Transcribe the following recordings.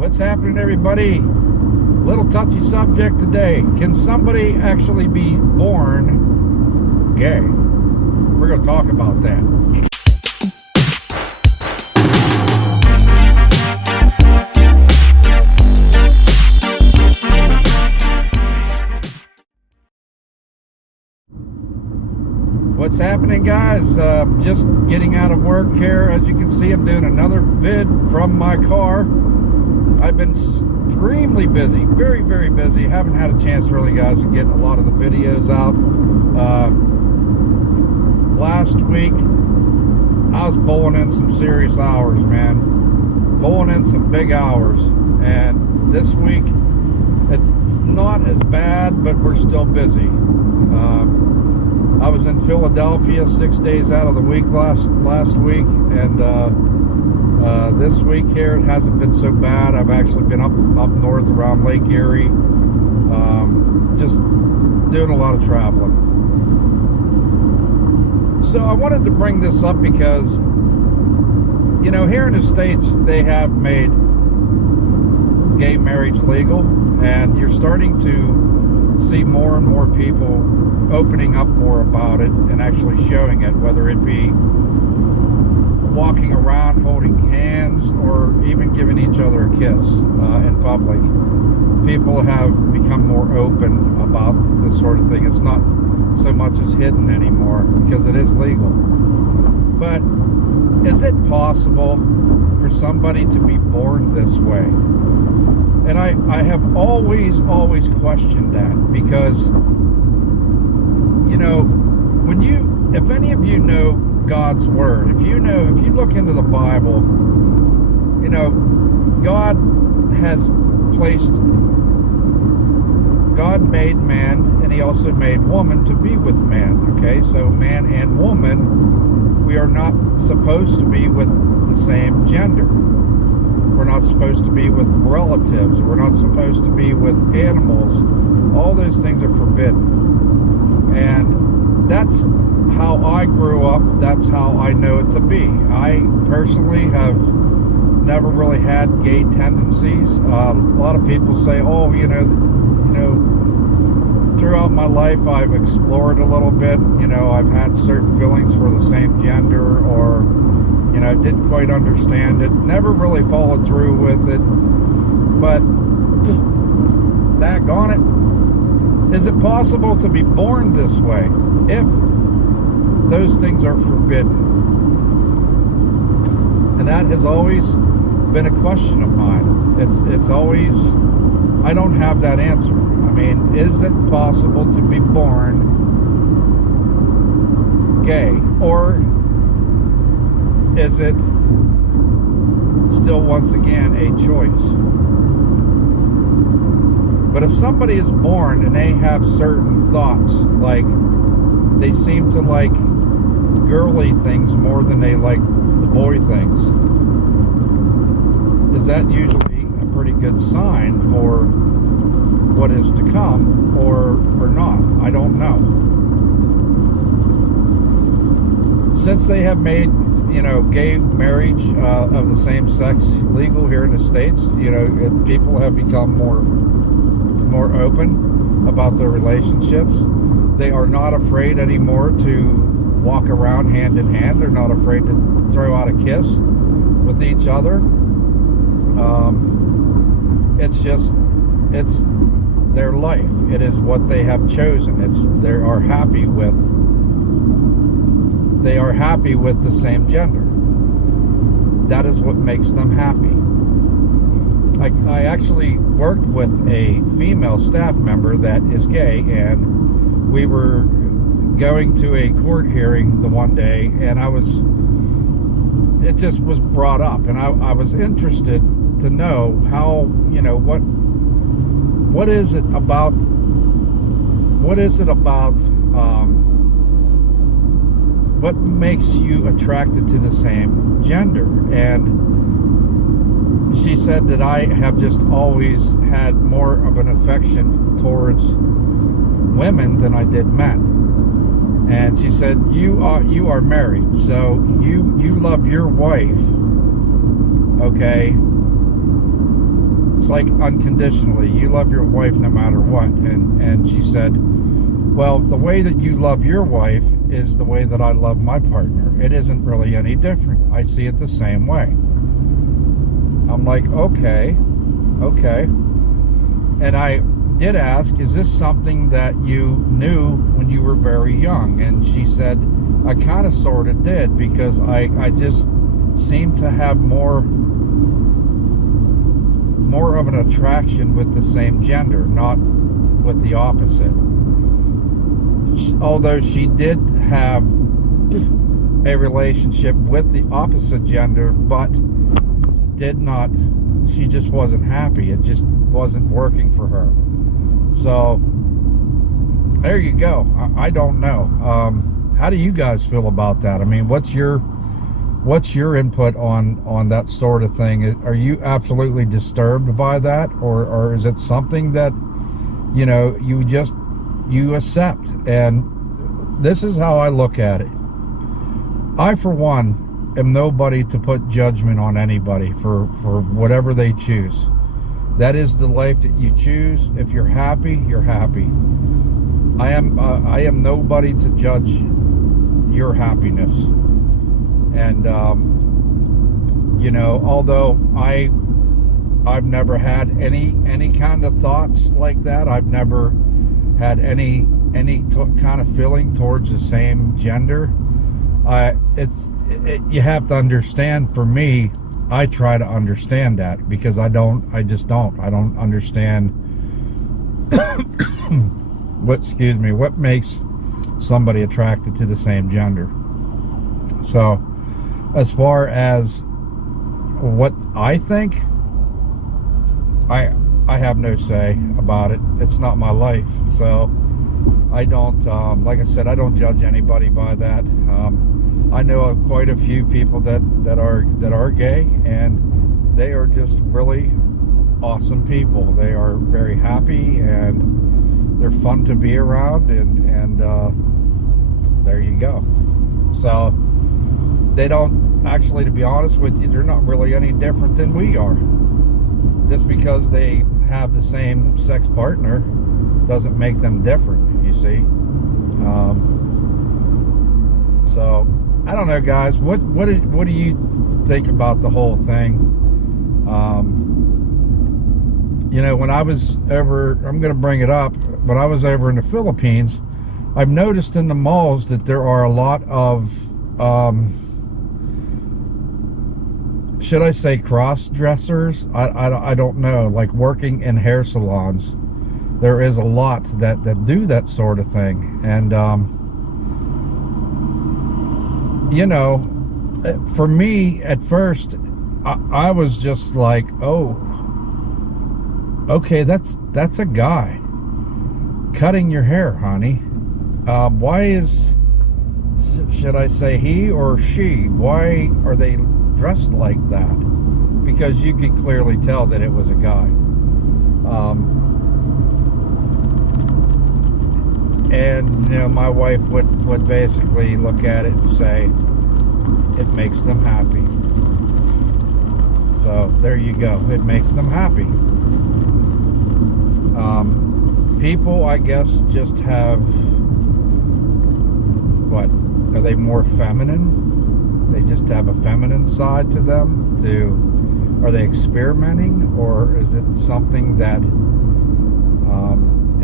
What's happening, everybody? Little touchy subject today. Can somebody actually be born gay? We're going to talk about that. What's happening, guys? Just getting out of work here. As you can see, I'm doing another vid from my car. I've been extremely busy, very, very busy. Haven't had a chance really, guys, to get a lot of the videos out. Last week, I was pulling in some serious hours, man. Pulling in some big hours. And this week, it's not as bad, but we're still busy. I was in Philadelphia 6 days out of the week last week, and this week here it hasn't been so bad. I've actually been up north around Lake Erie, just doing a lot of traveling. So I wanted to bring this up because, you know, here in the States they have made gay marriage legal, and you're starting to see more and more people opening up more about it and actually showing it, whether it be walking around holding hands or even giving each other a kiss in public. People have become more open about this sort of thing. It's not so much as hidden anymore because it is legal. But is it possible for somebody to be born this way? And I have always questioned that, because, you know, if any of you know God's word, if you look into the Bible, you know, God made man, and he also made woman to be with man. Okay, so man and woman, we are not supposed to be with the same gender. We're not supposed to be with relatives. We're not supposed to be with animals. All those things are forbidden. And that's how I grew up. That's how I know it to be. I personally have never really had gay tendencies. A lot of people say, oh, you know, throughout my life I've explored a little bit. You know, I've had certain feelings for the same gender, or, you know, didn't quite understand it. Never really followed through with it. But, daggone it. Is it possible to be born this way if those things are forbidden? And that has always been a question of mine. It's always, I don't have that answer. I mean, is it possible to be born gay? Or is it still, once again, a choice? But if somebody is born and they have certain thoughts, like they seem to like girly things more than they like the boy things, is that usually a pretty good sign for what is to come, or not? I don't know. Since they have made, you know, gay marriage of the same sex legal here in the States, you know, people have become more open about their relationships. They are not afraid anymore to walk around hand in hand. They're not afraid to throw out a kiss with each other. It's their life. It is what they have chosen. They are happy with the same gender. That is what makes them happy. I actually worked with a female staff member that is gay, and we were going to a court hearing the one day, and it just was brought up, and I was interested to know how, you know, what is it about what makes you attracted to the same gender? And she said that I have just always had more of an affection towards women than I did men. And she said, you are married, so you love your wife, okay? it's like unconditionally. You love your wife no matter what. And she said, well, the way that you love your wife is the way that I love my partner. It isn't really any different. I see it the same way. I'm like, okay. And I did ask, is this something that you knew when you were very young? And she said, I kind of sort of did, because I just seemed to have more of an attraction with the same gender, not with the opposite. Although she did have a relationship with the opposite gender, but she just wasn't happy. It just wasn't working for her. So there you go. I don't know. How do you guys feel about that? I mean, what's your input on that sort of thing? Are you absolutely disturbed by that, or is it something that you accept? And this is how I look at it. I, for one, am nobody to put judgment on anybody for whatever they choose. That is the life that you choose. If you're happy, you're happy. I am nobody to judge your happiness. And although I've never had any kind of thoughts like that, I've never had any kind of feeling towards the same gender. You have to understand, for me, I try to understand that, because I don't understand what makes somebody attracted to the same gender. So as far as what I think, I have no say about it. It's not my life. So I don't, like I said, I don't judge anybody by that. I know quite a few people that are gay, and they are just really awesome people. They are very happy, and they're fun to be around, and there you go. So they don't, actually, to be honest with you, they're not really any different than we are. Just because they have the same sex partner doesn't make them different, you see. So I don't know, guys. What do you think about the whole thing? When I was over, I'm going to bring it up. When I was over in the Philippines, I've noticed in the malls that there are a lot of, should I say, cross-dressers? I don't know, like working in hair salons. There is a lot that do that sort of thing. And, for me, at first, I was just like, oh, okay, that's a guy cutting your hair, honey. Why is, should I say he or she, why are they dressed like that? Because you could clearly tell that it was a guy. And my wife would basically look at it and say, it makes them happy. So there you go. It makes them happy. People, I guess, just have, what, are they more feminine? They just have a feminine side to them? Are they experimenting, or is it something that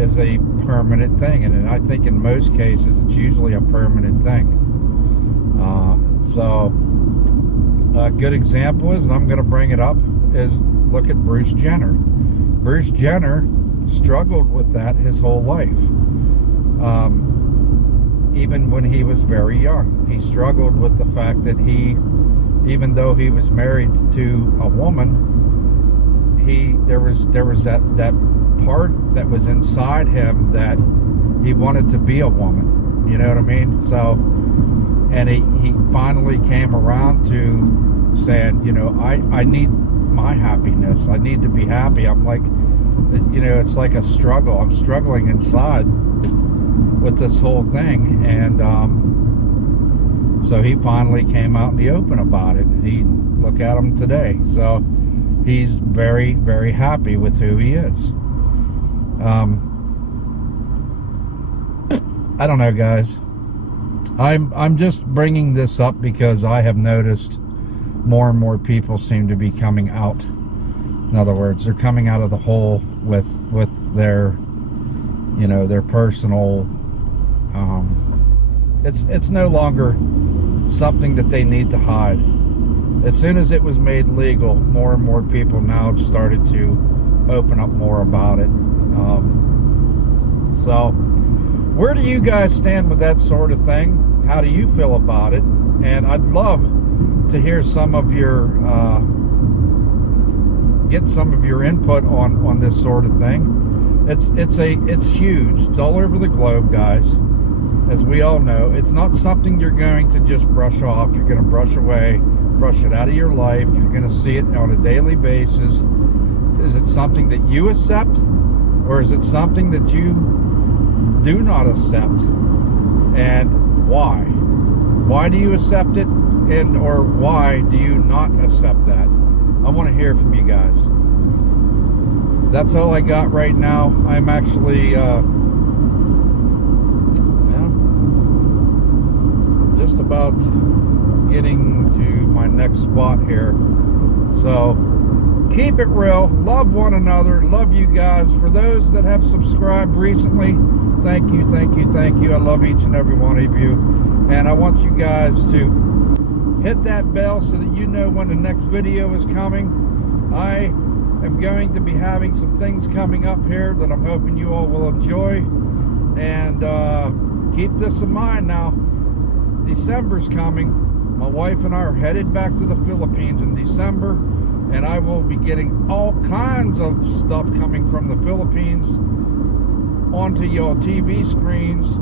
is a permanent thing? And I think in most cases it's usually a permanent thing. So a good example is, and I'm going to bring it up, is look at Bruce Jenner. Bruce Jenner struggled with that his whole life. Even when he was very young, he struggled with the fact that even though he was married to a woman, there was that part that was inside him that he wanted to be a woman. You know what I mean? So, and he finally came around to saying, I need my happiness. I need to be happy. I'm like, it's like a struggle. I'm struggling inside with this whole thing. And so he finally came out in the open about it. Look at him today. So he's very, very happy with who he is. I don't know, guys. I'm just bringing this up because I have noticed more and more people seem to be coming out. In other words, they're coming out of the hole with their, you know, their personal. It's no longer something that they need to hide. As soon as it was made legal, more and more people now started to open up more about it. So, where do you guys stand with that sort of thing? How do you feel about it? And I'd love to hear some of your, get some of your input on this sort of thing. It's huge. It's all over the globe, guys. As we all know, it's not something you're going to just brush off. You're going to brush away, brush it out of your life. You're going to see it on a daily basis. Is it something that you accept, or is it something that you do not accept? And why? Why do you accept it, and or why do you not accept that? I want to hear from you guys. That's all I got right now. I'm actually just about getting to my next spot here. So keep it real, love one another, love you guys. For those that have subscribed recently, thank you, thank you, thank you. I love each and every one of you, and I want you guys to hit that bell so that you know when the next video is coming. I am going to be having some things coming up here that I'm hoping you all will enjoy, and keep this in mind now. December's coming. My wife and I are headed back to the Philippines in December, and I will be getting all kinds of stuff coming from the Philippines onto your TV screens,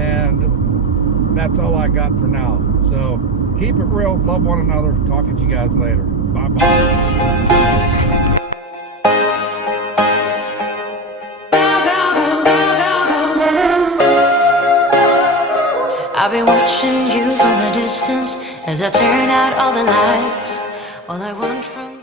and that's all I got for now. So keep it real, love one another. Talking to you guys later. Bye-bye. I've been watching you from a distance as I turn out all the lights. All I want from